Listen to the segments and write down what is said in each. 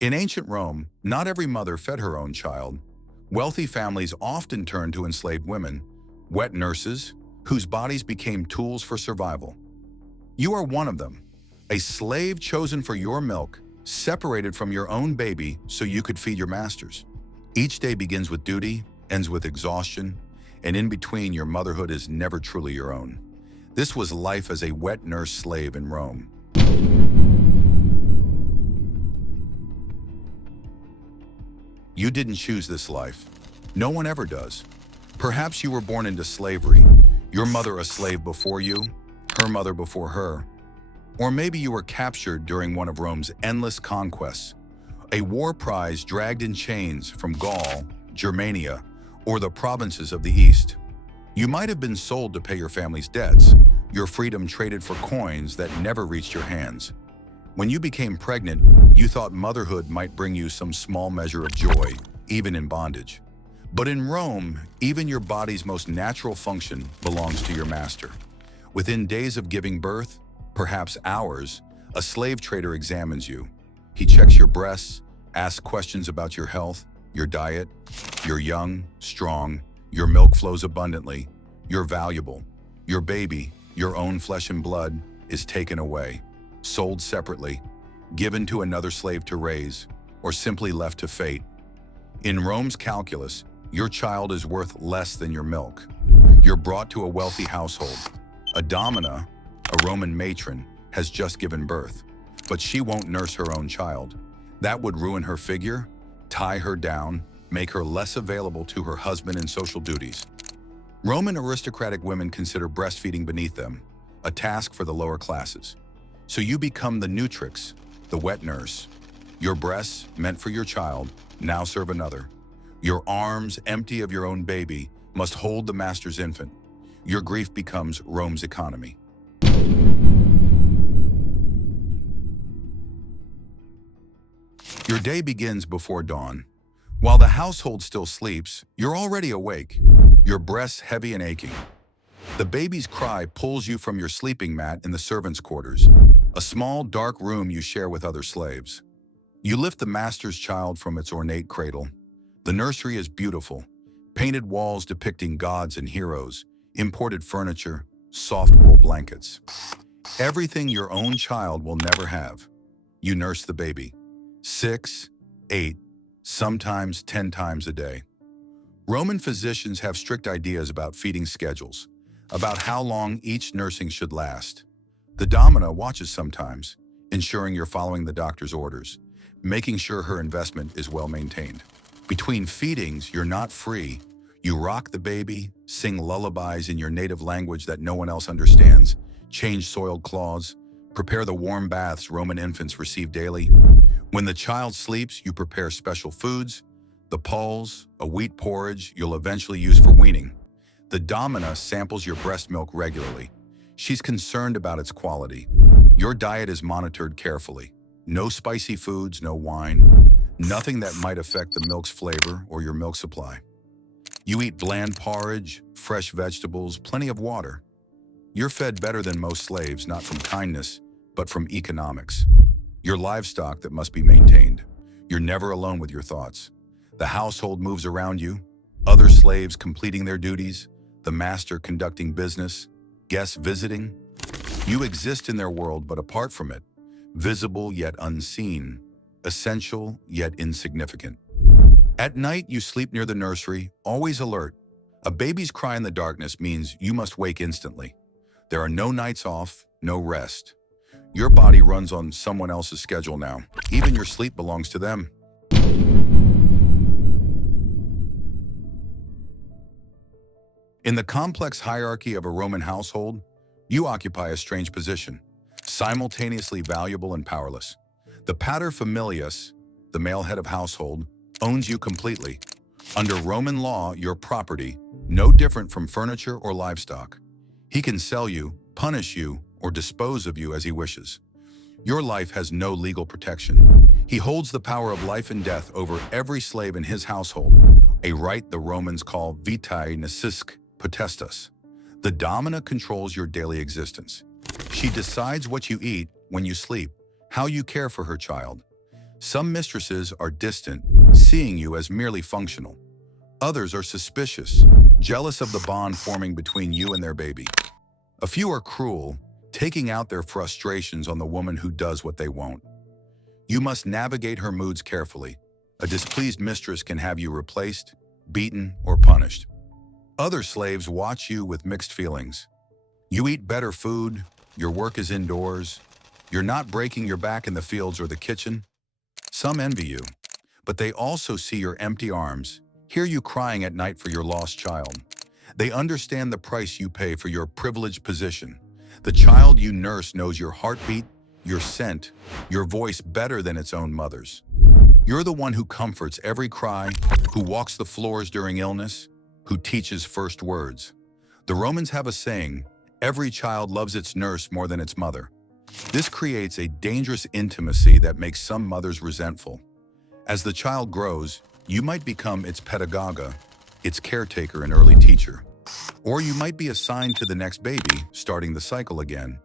In ancient Rome, not every mother fed her own child. Wealthy families often turned to enslaved women, wet nurses, whose bodies became tools for survival. You are one of them, a slave chosen for your milk, separated from your own baby so you could feed your masters. Each day begins with duty, ends with exhaustion, and in between your motherhood is never truly your own. This was life as a wet nurse slave in Rome. You didn't choose this life. No one ever does. Perhaps you were born into slavery, your mother a slave before you, her mother before her. Or maybe you were captured during one of Rome's endless conquests, a war prize dragged in chains from Gaul, Germania, or the provinces of the East. You might have been sold to pay your family's debts, your freedom traded for coins that never reached your hands. When you became pregnant, you thought motherhood might bring you some small measure of joy, even in bondage. But in Rome, even your body's most natural function belongs to your master. Within days of giving birth, perhaps hours, a slave trader examines you. He checks your breasts, asks questions about your health, your diet. You're young, strong, your milk flows abundantly, you're valuable. Your baby, your own flesh and blood, is taken away, sold separately, given to another slave to raise, or simply left to fate. In Rome's calculus, your child is worth less than your milk. You're brought to a wealthy household. A domina, a Roman matron, has just given birth, but she won't nurse her own child. That would ruin her figure, tie her down, make her less available to her husband and social duties. Roman aristocratic women consider breastfeeding beneath them, a task for the lower classes. So you become the nutrix, the wet nurse. Your breasts, meant for your child, now serve another. Your arms, empty of your own baby, must hold the master's infant. Your grief becomes Rome's economy. Your day begins before dawn. While the household still sleeps, you're already awake, your breasts heavy and aching. The baby's cry pulls you from your sleeping mat in the servants' quarters, a small, dark room you share with other slaves. You lift the master's child from its ornate cradle. The nursery is beautiful, painted walls depicting gods and heroes, imported furniture, soft wool blankets. Everything your own child will never have. You nurse the baby 6, 8, sometimes 10 times a day. Roman physicians have strict ideas about feeding schedules, about how long each nursing should last. The domina watches sometimes, ensuring you're following the doctor's orders, making sure her investment is well maintained. Between feedings, you're not free. You rock the baby, sing lullabies in your native language that no one else understands, change soiled cloths, prepare the warm baths Roman infants receive daily. When the child sleeps, you prepare special foods, the pulse, a wheat porridge you'll eventually use for weaning. The domina samples your breast milk regularly. She's concerned about its quality. Your diet is monitored carefully. No spicy foods, no wine, nothing that might affect the milk's flavor or your milk supply. You eat bland porridge, fresh vegetables, plenty of water. You're fed better than most slaves, not from kindness, but from economics. Your livestock that must be maintained. You're never alone with your thoughts. The household moves around you, other slaves completing their duties, the master conducting business, guests visiting. You exist in their world, but apart from it, visible yet unseen, essential yet insignificant. At night, you sleep near the nursery, always alert. A baby's cry in the darkness means you must wake instantly. There are no nights off, no rest. Your body runs on someone else's schedule now. Even your sleep belongs to them. In the complex hierarchy of a Roman household, you occupy a strange position, simultaneously valuable and powerless. The paterfamilias, the male head of household, owns you completely. Under Roman law, you're property, no different from furniture or livestock. He can sell you, punish you, or dispose of you as he wishes. Your life has no legal protection. He holds the power of life and death over every slave in his household, a right the Romans call vitae necisque potestas. The domina controls your daily existence. She decides what you eat, when you sleep, how you care for her child. Some mistresses are distant, seeing you as merely functional. Others are suspicious, jealous of the bond forming between you and their baby. A few are cruel, taking out their frustrations on the woman who does what they won't. You must navigate her moods carefully. A displeased mistress can have you replaced, beaten, or punished. Other slaves watch you with mixed feelings. You eat better food, your work is indoors, you're not breaking your back in the fields or the kitchen. Some envy you, but they also see your empty arms, hear you crying at night for your lost child. They understand the price you pay for your privileged position. The child you nurse knows your heartbeat, your scent, your voice better than its own mother's. You're the one who comforts every cry, who walks the floors during illness, who teaches first words. The Romans have a saying, every child loves its nurse more than its mother. This creates a dangerous intimacy that makes some mothers resentful. As the child grows, you might become its pedagoga, its caretaker and early teacher. Or you might be assigned to the next baby, starting the cycle again.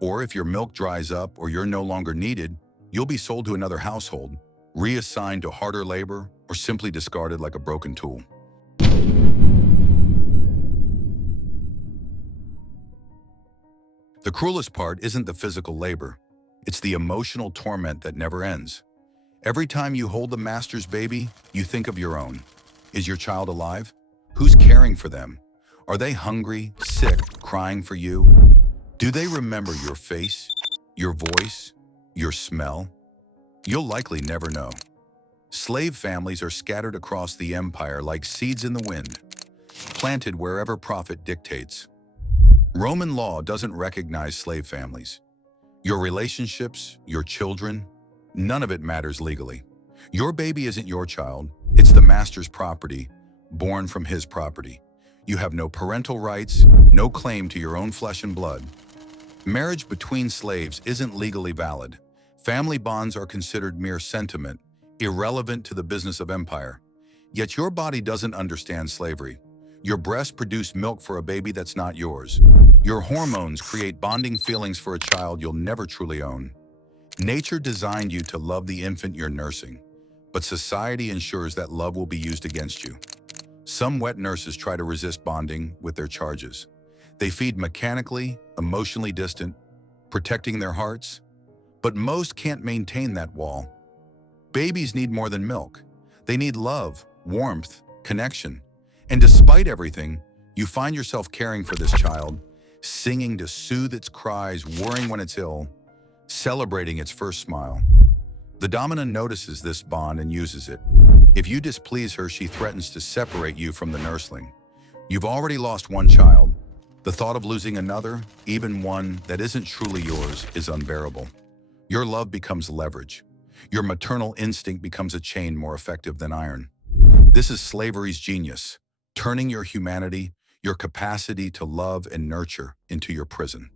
Or if your milk dries up or you're no longer needed, you'll be sold to another household, reassigned to harder labor, or simply discarded like a broken tool. The cruelest part isn't the physical labor. It's the emotional torment that never ends. Every time you hold the master's baby, you think of your own. Is your child alive? Who's caring for them? Are they hungry, sick, crying for you? Do they remember your face, your voice, your smell? You'll likely never know. Slave families are scattered across the empire like seeds in the wind, planted wherever profit dictates. Roman law doesn't recognize slave families. Your relationships, your children, none of it matters legally. Your baby isn't your child, it's the master's property, born from his property. You have no parental rights, no claim to your own flesh and blood. Marriage between slaves isn't legally valid. Family bonds are considered mere sentiment, irrelevant to the business of empire. Yet your body doesn't understand slavery. Your breasts produce milk for a baby that's not yours. Your hormones create bonding feelings for a child you'll never truly own. Nature designed you to love the infant you're nursing, but society ensures that love will be used against you. Some wet nurses try to resist bonding with their charges. They feed mechanically, emotionally distant, protecting their hearts, but most can't maintain that wall. Babies need more than milk. They need love, warmth, connection. And despite everything, you find yourself caring for this child, singing to soothe its cries, worrying when it's ill, celebrating its first smile. The dominant notices this bond and uses it. If you displease her, she threatens to separate you from the nursling. You've already lost one child. The thought of losing another, even one that isn't truly yours, is unbearable. Your love becomes leverage. Your maternal instinct becomes a chain more effective than iron. This is slavery's genius, turning your humanity, your capacity to love and nurture, into your prison.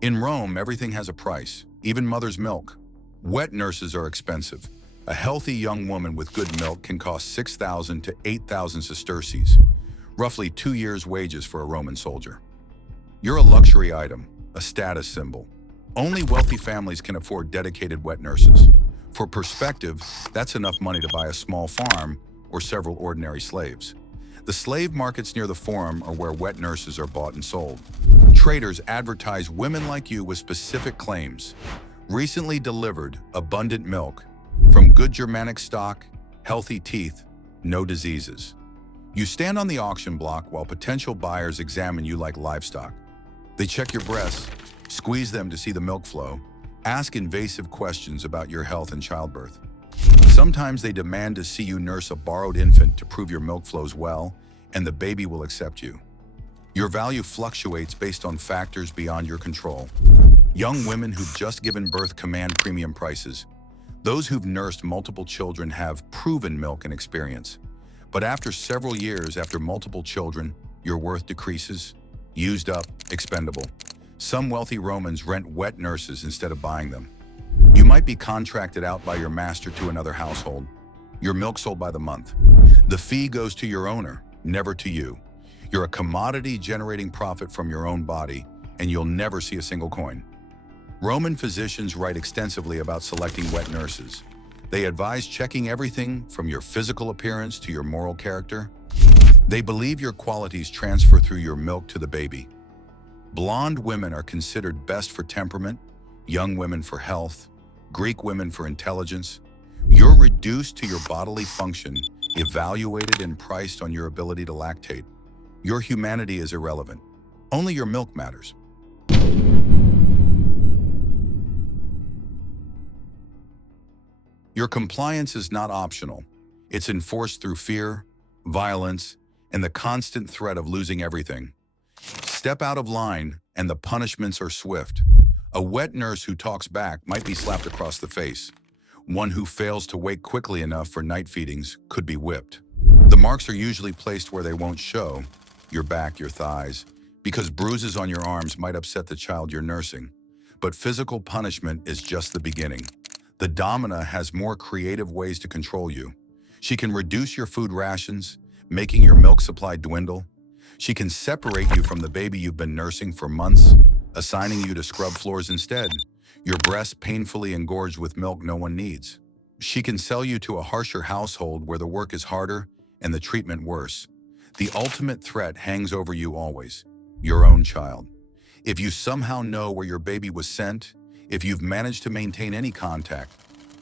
In Rome, everything has a price, even mother's milk. Wet nurses are expensive. A healthy young woman with good milk can cost 6,000 to 8,000 sesterces, roughly 2 years' wages for a Roman soldier. You're a luxury item, a status symbol. Only wealthy families can afford dedicated wet nurses. For perspective, that's enough money to buy a small farm or several ordinary slaves. The slave markets near the Forum are where wet nurses are bought and sold. Traders advertise women like you with specific claims. Recently delivered, abundant milk, from good Germanic stock, healthy teeth, no diseases. You stand on the auction block while potential buyers examine you like livestock. They check your breasts, squeeze them to see the milk flow, ask invasive questions about your health and childbirth. Sometimes they demand to see you nurse a borrowed infant to prove your milk flows well, and the baby will accept you. Your value fluctuates based on factors beyond your control. Young women who've just given birth command premium prices. Those who've nursed multiple children have proven milk and experience. But after several years after multiple children, your worth decreases, used up, expendable. Some wealthy Romans rent wet nurses instead of buying them. You might be contracted out by your master to another household. Your milk sold by the month. The fee goes to your owner, never to you. You're a commodity generating profit from your own body, and you'll never see a single coin. Roman physicians write extensively about selecting wet nurses. They advise checking everything from your physical appearance to your moral character. They believe your qualities transfer through your milk to the baby. Blonde women are considered best for temperament, young women for health, Greek women for intelligence. You're reduced to your bodily function, evaluated and priced on your ability to lactate. Your humanity is irrelevant. Only your milk matters. Your compliance is not optional. It's enforced through fear, violence, and the constant threat of losing everything. Step out of line, and the punishments are swift. A wet nurse who talks back might be slapped across the face. One who fails to wake quickly enough for night feedings could be whipped. The marks are usually placed where they won't show, your back, your thighs, because bruises on your arms might upset the child you're nursing. But physical punishment is just the beginning. The domina has more creative ways to control you. She can reduce your food rations, making your milk supply dwindle. She can separate you from the baby you've been nursing for months, assigning you to scrub floors instead, your breast painfully engorged with milk no one needs. She can sell you to a harsher household where the work is harder and the treatment worse. The ultimate threat hangs over you always, your own child. If you somehow know where your baby was sent, if you've managed to maintain any contact,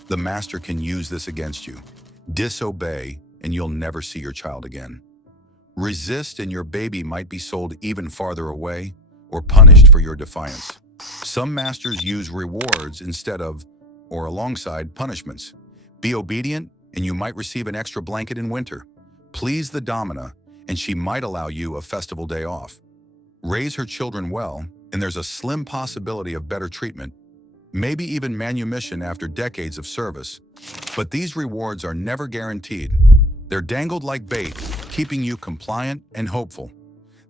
the master can use this against you. Disobey, and you'll never see your child again. Resist, and your baby might be sold even farther away or punished for your defiance. Some masters use rewards instead of, or alongside, punishments. Be obedient, and you might receive an extra blanket in winter. Please the domina, and she might allow you a festival day off. Raise her children well, and there's a slim possibility of better treatment, maybe even manumission after decades of service. But these rewards are never guaranteed. They're dangled like bait, keeping you compliant and hopeful.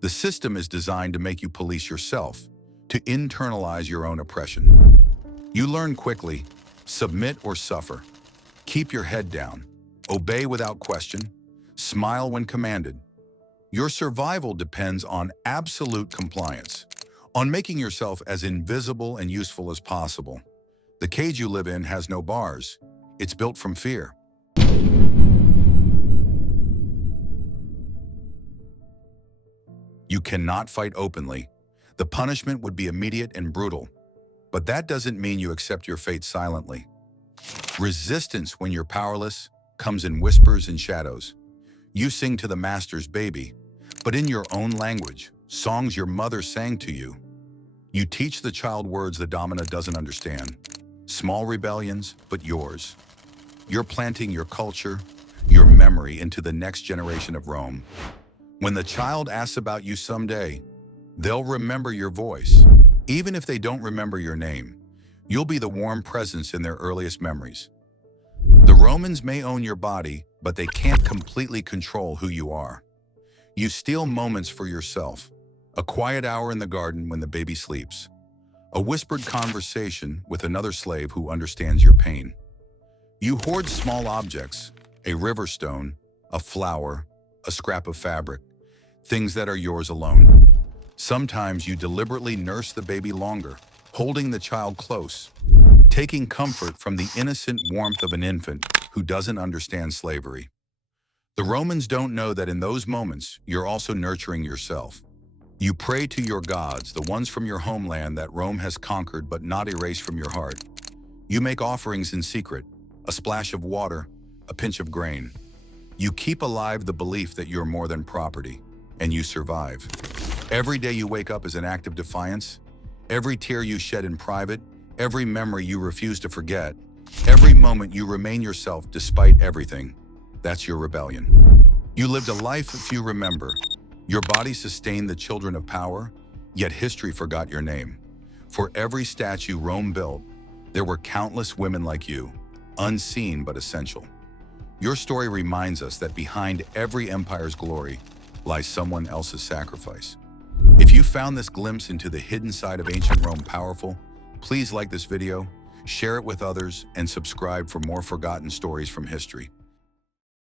The system is designed to make you police yourself, to internalize your own oppression. You learn quickly, submit or suffer. Keep your head down, obey without question, smile when commanded. Your survival depends on absolute compliance, on making yourself as invisible and useful as possible. The cage you live in has no bars. It's built from fear. You cannot fight openly. The punishment would be immediate and brutal. But that doesn't mean you accept your fate silently. Resistance, when you're powerless, comes in whispers and shadows. You sing to the master's baby, but in your own language, songs your mother sang to you. You teach the child words the domina doesn't understand. Small rebellions, but yours. You're planting your culture, your memory into the next generation of Rome. When the child asks about you someday, they'll remember your voice. Even if they don't remember your name, you'll be the warm presence in their earliest memories. The Romans may own your body, but they can't completely control who you are. You steal moments for yourself. A quiet hour in the garden when the baby sleeps. A whispered conversation with another slave who understands your pain. You hoard small objects, a river stone, a flower, a scrap of fabric, things that are yours alone. Sometimes you deliberately nurse the baby longer, holding the child close, taking comfort from the innocent warmth of an infant who doesn't understand slavery. The Romans don't know that in those moments, you're also nurturing yourself. You pray to your gods, the ones from your homeland that Rome has conquered but not erased from your heart. You make offerings in secret, a splash of water, a pinch of grain. You keep alive the belief that you're more than property, and you survive. Every day you wake up is an act of defiance. Every tear you shed in private, every memory you refuse to forget, every moment you remain yourself despite everything. That's your rebellion. You lived a life few remember. Your body sustained the children of power, yet history forgot your name. For every statue Rome built, there were countless women like you, unseen but essential. Your story reminds us that behind every empire's glory lies someone else's sacrifice. If you found this glimpse into the hidden side of ancient Rome powerful, please like this video, share it with others, and subscribe for more forgotten stories from history.